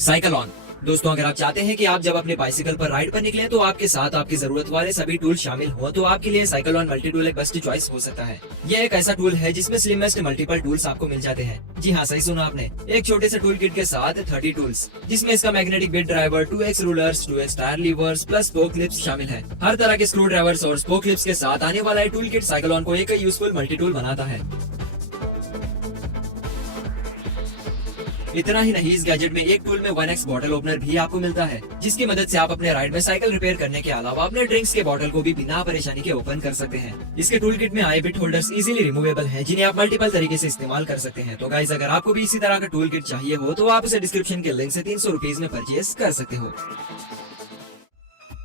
Cycle on. दोस्तों, अगर आप चाहते हैं कि आप जब अपने बाइसिकल पर राइड पर निकलें तो आपके साथ आपकी जरूरत वाले सभी टूल शामिल हो, तो आपके लिए साइकिल ऑन मल्टी टूल एक बेस्ट चॉइस हो सकता है। यह एक ऐसा टूल है जिसमें स्लिमेस्ट मल्टीपल टूल्स आपको मिल जाते हैं। जी हाँ, सही सुना आपने, एक छोटे से टूल किट के साथ 30 टूल्स, जिसमें इसका magnetic bit driver, 2x rulers, 2x tyre levers plus spoke clips शामिल है। हर तरह के स्क्रू ड्राइवर्स और स्पोक क्लिप्स के साथ आने वाला टूल किट साइकिल ऑन को एक यूजफुल मल्टी टूल बनाता है। इतना ही नहीं, इस गैजेट में एक टूल में 1x बॉटल ओपनर भी आपको मिलता है, जिसकी मदद से आप अपने राइड में साइकिल रिपेयर करने के अलावा अपने ड्रिंक्स के बॉटल को भी बिना परेशानी के ओपन कर सकते हैं। इसके टूल किट में आए बिट होल्डर्स इजीली रिमूवेबल हैं, जिन्हें आप मल्टीपल तरीके से इस्तेमाल कर सकते हैं। तो गाइस, अगर आपको भी इसी तरह का टूल किट चाहिए हो तो आप उसे डिस्क्रिप्शन के लिंक से 300 रुपीज में परचेज कर सकते हो।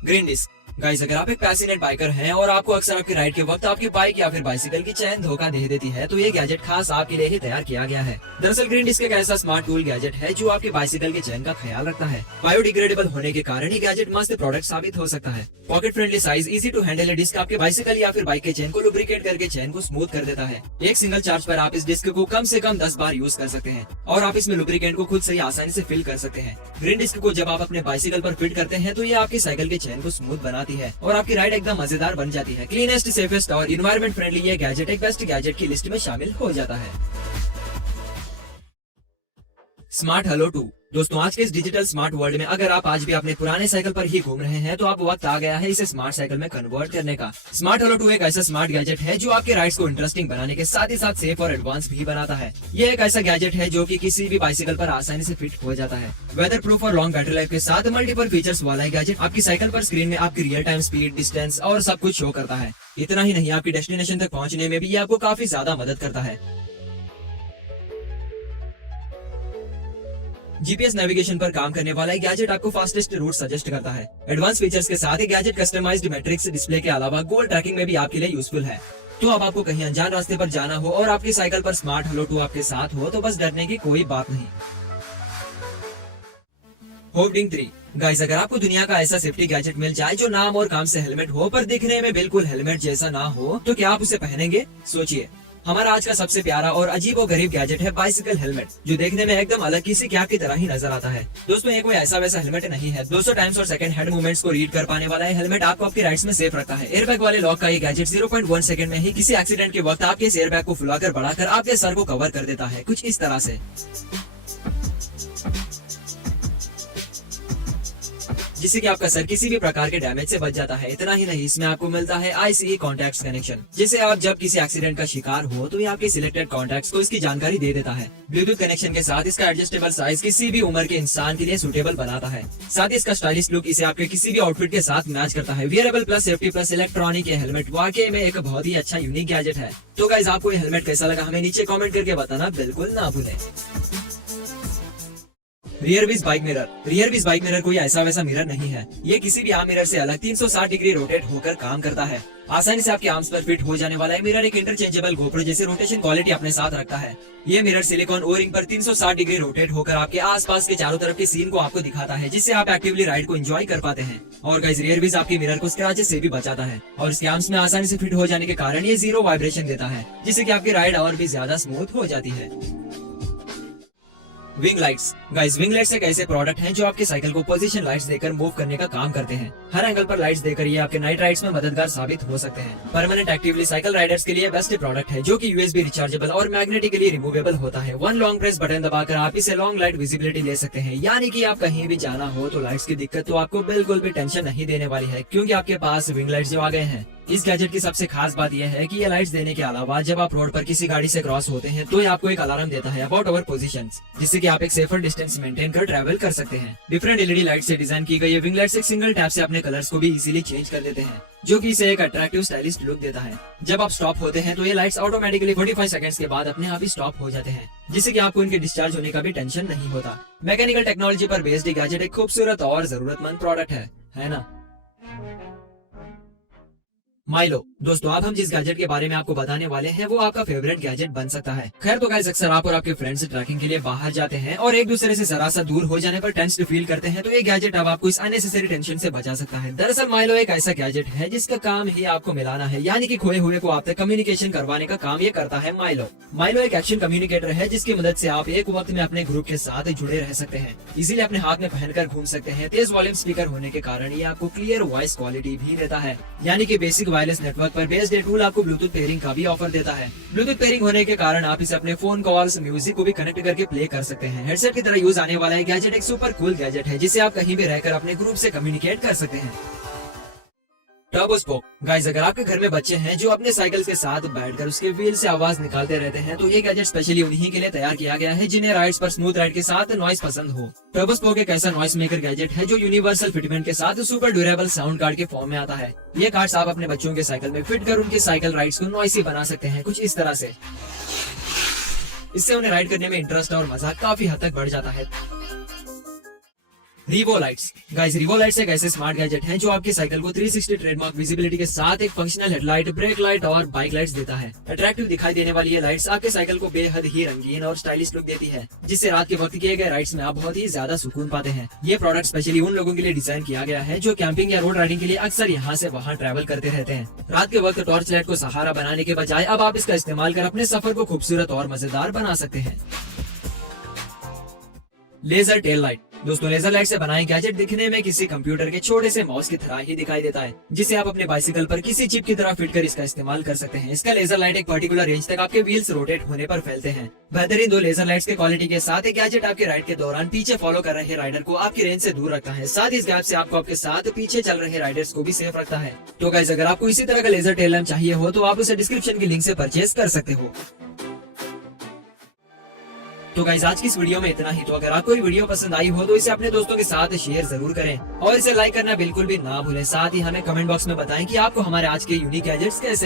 Green disc. गाइस, अगर आप एक पैशनेट बाइकर हैं और आपको अक्सर आपके राइड के वक्त आपकी बाइक या फिर बाइसिकल की चैन धोखा दे देती है, तो ये गैजेट खास आपके लिए ही तैयार किया गया है। दरअसल ग्रीन डिस्क एक ऐसा स्मार्ट टूल गैजेट है जो आपकी बाइसिकल की चैन का ख्याल रखता है। बायोडिग्रेडेबल होने के कारण ये गैजेट मस्त प्रोडक्ट साबित हो सकता है। Pocket friendly size, easy to handle disc आपके बाइसिकल या फिर बाइक के चैन को लुब्रिकेट करके चैन को स्मूथ कर देता है। एक सिंगल चार्ज पर आप इस डिस्क को कम से कम 10 बार यूज कर सकते हैं और आप इसमें लुब्रिकेंट को खुद से ही आसानी से फिल कर सकते हैं। ग्रीन डिस्क को जब आप अपने बाइसिकल पर फिट करते हैं तो ये आपकी साइकिल के चैन को स्मूथ बनाती है और आपकी राइड एकदम मजेदार बन जाती है। क्लीनेस्ट, सेफेस्ट और इन्वायरमेंट फ्रेंडली ये गैजेट एक बेस्ट गैजेट की लिस्ट में शामिल हो जाता है। Smart hello 2। दोस्तों, आज के इस डिजिटल स्मार्ट वर्ल्ड में अगर आप आज भी अपने पुराने साइकिल पर ही घूम रहे हैं तो अब वक्त आ गया है इसे स्मार्ट साइकिल में कन्वर्ट करने का। स्मार्ट हलो 2 एक ऐसा स्मार्ट गैजेट है जो आपके राइड्स को इंटरेस्टिंग बनाने के साथ ही साथ सेफ और एडवांस भी बनाता है। ये एक ऐसा गैजेट है जो कि किसी भी बाइसिकल पर आसानी से फिट हो जाता है। वेदर प्रूफ और लॉन्ग बैटरी लाइफ के साथ मल्टीपल फीचर्स वाला गैजेट आपकी साइकिल पर स्क्रीन में आपकी रियल टाइम स्पीड, डिस्टेंस और सब कुछ शो करता है। इतना ही नहीं, आपकी डेस्टिनेशन तक पहुँचने में भी ये आपको काफी ज्यादा मदद करता है। जीपीएस नेविगेशन पर काम करने वाला गैजेट आपको फास्टेस्ट रूट सजेस्ट करता है। एडवांस फीचर्स के साथ गैजेट कस्टमाइज्ड मैट्रिक्स डिस्प्ले के अलावा गोल ट्रैकिंग में भी आपके लिए यूजफुल है। तो अब आपको कहीं अनजान रास्ते पर जाना हो और आपकी साइकिल पर स्मार्ट हलो 2 आपके साथ हो तो बस डरने की कोई बात नहीं। होल्डिंग 3। गाइस, अगर आपको दुनिया का ऐसा सेफ्टी गैजेट मिल जाए जो नाम और काम से हेलमेट हो पर दिखने में बिल्कुल हेलमेट जैसा ना हो, तो क्या आप उसे पहनेंगे? सोचिए, हमारा आज का सबसे प्यारा और अजीब और गरीब गैजेट है बाइसिकल हेलमेट, जो देखने में एकदम अलग किसी क्या की तरह ही नजर आता है। दोस्तों, ये कोई ऐसा वैसा हेलमेट नहीं है। 200 टाइम्स और सेकंड हैंड मूवमेंट्स को रीड कर पाने वाला है हेलमेट आपको आपकी राइड्स में सेफ रखता है। एयरबैग वाले लॉक का ये गैजेट 0.1 सेकंड में ही किसी एक्सीडेंट के वक्त आपके इस एयरबैग को फुलाकर बढ़ाकर आपके सर को कवर कर देता है, कुछ इस तरह से, जिससे कि आपका सर किसी भी प्रकार के डैमेज से बच जाता है। इतना ही नहीं, इसमें आपको मिलता है ICE कॉन्टैक्ट कनेक्शन, जिससे आप जब किसी एक्सीडेंट का शिकार हो तो ये आपके सिलेक्टेड कॉन्टैक्ट्स को इसकी जानकारी दे देता है। ब्लूटूथ कनेक्शन के साथ इसका एडजस्टेबल साइज किसी भी उम्र के इंसान के लिए सूटेबल बनाता है। साथ ही इसका स्टाइलिश लुक इसे आपके किसी भी आउटफिट के साथ मैच करता है। Wearable plus safety plus electronic ये हेलमेट वाकई में एक बहुत ही अच्छा यूनिक गैजेट है। तो गाइस, आपको ये हेलमेट कैसा लगा हमें नीचे कॉमेंट करके बताना बिल्कुल ना भूलें। Rear wheel bike mirror. Rear wheel bike mirror कोई ऐसा वैसा मिरर नहीं है। ये किसी भी आर्म मिरर से अलग 360 डिग्री रोटेट होकर काम करता है। आसानी से आपके आर्म्स पर फिट हो जाने वाला है मिरर एक इंटरचेंजेबल गोप्रो जैसे रोटेशन क्वालिटी अपने साथ रखता है। ये मिरर सिलिकॉन ओ रिंग पर 360 डिग्री रोटेट होकर आपके आसपास के चारों तरफ के सीन को आपको दिखाता है, जिससे आप एक्टिवली राइड को एंजॉय कर पाते हैं। और गाइस, रियर व्हील आपके मिरर को स्क्रैचेस से भी बचाता है और इसके आर्म्स में आसानी से फिट हो जाने के कारण ये 0 वाइब्रेशन देता है, जिससे कि आपकी राइड और भी ज्यादा स्मूथ हो जाती है। Wing lights. Guys, wing lights एक ऐसे प्रोडक्ट हैं जो आपके साइकिल को पोजीशन लाइट्स देकर मूव करने का काम करते हैं। हर एंगल पर लाइट्स देकर ये आपके नाइट राइड्स में मददगार साबित हो सकते हैं। परमानेंट एक्टिवली साइकिल राइडर्स के लिए बेस्ट प्रोडक्ट है, जो कि USB रिचार्जेबल और मैग्नेटिकली रिमूवेबल होता है। वन लॉन्ग प्रेस बटन दबाकर आप इसे लॉन्ग लाइट विजिबिलिटी ले सकते हैं, यानी कि आप कहीं भी जाना हो तो लाइट्स की दिक्कत तो आपको बिल्कुल भी टेंशन नहीं देने वाली है, क्योंकि आपके पास विंग लाइट्स जो आ गए हैं। इस गैजेट की सबसे खास बात यह है कि ये लाइट्स देने के अलावा जब आप रोड पर किसी गाड़ी से क्रॉस होते हैं तो ये आपको एक अलार्म देता है अबाउट अवर पोजीशंस, जिससे कि आप एक सेफर डिस्टेंस मेंटेन कर ट्रैवल कर सकते हैं। डिफरेंट LED लाइट से डिजाइन की गई ये विंग लाइट्स एक सिंगल टैप से अपने कलर्स को भी इजीली चेंज कर देते हैं, जो कि इसे एक अट्रैक्टिव स्टाइलिश लुक देता है। जब आप स्टॉप होते हैं तो ये लाइट्स ऑटोमेटिकली 45 सेकंड्स के बाद अपने आप ही स्टॉप हो जाते हैं, जिससे कि आपको इनके डिस्चार्ज होने का भी टेंशन नहीं होता। मैकेनिकल टेक्नोलॉजी पर बेस्ड गैजेट एक खूबसूरत और जरूरतमंद प्रोडक्ट है ना? माइलो। दोस्तों अब हम जिस गैजेट के बारे में आपको बताने वाले हैं वो आपका फेवरेट गैजेट बन सकता है। खैर तो गाइस, अक्सर आप और आपके फ्रेंड्स ट्रैकिंग के लिए बाहर जाते हैं और एक दूसरे से जरा सा दूर हो जाने पर टेंस्ड फील करते हैं, तो ये गैजेट अब आपको इस अननेसेसरी टेंशन से बचा सकता है। दरअसल माइलो एक ऐसा गैजेट है जिसका काम ही आपको मिलाना है, यानी कि खोए हुए को आप तक कम्युनिकेशन करवाने का काम ये करता है माइलो। माइलो एक एक्शन कम्युनिकेटर है जिसकी मदद से आप एक वक्त में अपने ग्रुप के साथ जुड़े रह सकते हैं, इसीलिए अपने हाथ में पहनकर घूम सकते हैं। तेज वॉल्यूम स्पीकर होने के कारण ये आपको क्लियर वॉइस क्वालिटी भी देता है, यानी कि बेसिक वायरलेस नेटवर्क पर बेस्ड ये टूल आपको ब्लूटूथ पेयरिंग का भी ऑफर देता है। ब्लूटूथ पेयरिंग होने के कारण आप इसे अपने फोन कॉल्स, म्यूजिक को भी कनेक्ट करके प्ले कर सकते हैं। हेडसेट की तरह यूज आने वाला ये गैजेट एक सुपर कूल गैजेट है जिसे आप कहीं भी रहकर अपने ग्रुप से कम्युनिकेट कर सकते हैं। Turbo spoke. गाइस, अगर आपके घर में बच्चे हैं जो अपने साइकिल के साथ बैठकर उसके व्हील से आवाज निकालते रहते हैं, तो ये गैजेट स्पेशली उन्हीं के लिए तैयार किया गया है जिन्हें राइड्स पर स्मूथ राइड के साथ नॉइस पसंद हो। टर्बो स्पोक एक ऐसा नॉइस मेकर गैजेट है जो यूनिवर्सल फिटमेंट के साथ सुपर ड्यूरेबल साउंड कार्ड के फॉर्म में आता है। ये कार्ड्स आप अपने बच्चों के साइकिल में फिट कर उनके साइकिल राइड्स को नॉइसी बना सकते हैं, कुछ इस तरह से। इससे उन्हें राइड करने में इंटरेस्ट और मजा काफी हद तक बढ़ जाता है। Revo lights. Guys, Revo lights एक ऐसे स्मार्ट गैजेट हैं जो आपकी साइकिल को 360 ट्रेडमार्क विजिबिलिटी के साथ एक फंक्शनल हेडलाइट, ब्रेक लाइट और बाइक लाइट्स देता है। अट्रैक्टिव दिखाई देने वाली ये लाइट्स आपके साइकिल को बेहद ही रंगीन और स्टाइलिश लुक देती है, जिससे रात के वक्त किए गए राइड्स में आप बहुत ही ज्यादा सुकून पाते हैं। ये प्रोडक्ट स्पेशली उन लोगों के लिए डिजाइन किया गया है जो कैंपिंग या रोड राइडिंग के लिए अक्सर यहाँ से वहाँ ट्रैवल करते रहते हैं। रात के वक्त टॉर्च लाइट को सहारा बनाने के बजाय अब आप इसका इस्तेमाल कर अपने सफर को खूबसूरत और मजेदार बना सकते हैं। Laser tail light. दोस्तों, लेजर लाइट से बनाए गैजेट दिखने में किसी कंप्यूटर के छोटे से माउस की तरह ही दिखाई देता है, जिसे आप अपने बाइसिकल पर किसी चिप की तरह फिट कर इसका इस्तेमाल कर सकते हैं। इसका लेजर लाइट एक पर्टिकुलर रेंज तक आपके व्हील्स रोटेट होने पर फैलते हैं। बेहतरीन 2 लेजर लाइट्स के क्वालिटी के साथ गैजेट आपके राइड के दौरान पीछे फॉलो कर रहे राइडर को आपकी रेंज से दूर रखता है, साथ ही इस गैप से आपको आपके साथ पीछे चल रहे राइडर्स को भी सेफ रखता है। तो गाइस, अगर आपको इसी तरह का लेजर टेल लैंप चाहिए हो तो आप उसे डिस्क्रिप्शन की लिंक से परचेज कर सकते हो। तो गाइस, आज की इस वीडियो में इतना ही। तो अगर आपको ये वीडियो पसंद आई हो तो इसे अपने दोस्तों के साथ शेयर जरूर करें और इसे लाइक करना बिल्कुल भी ना भूलें। साथ ही हमें कमेंट बॉक्स में बताएं कि आपको हमारे आज के यूनिक गैजेट्स कैसे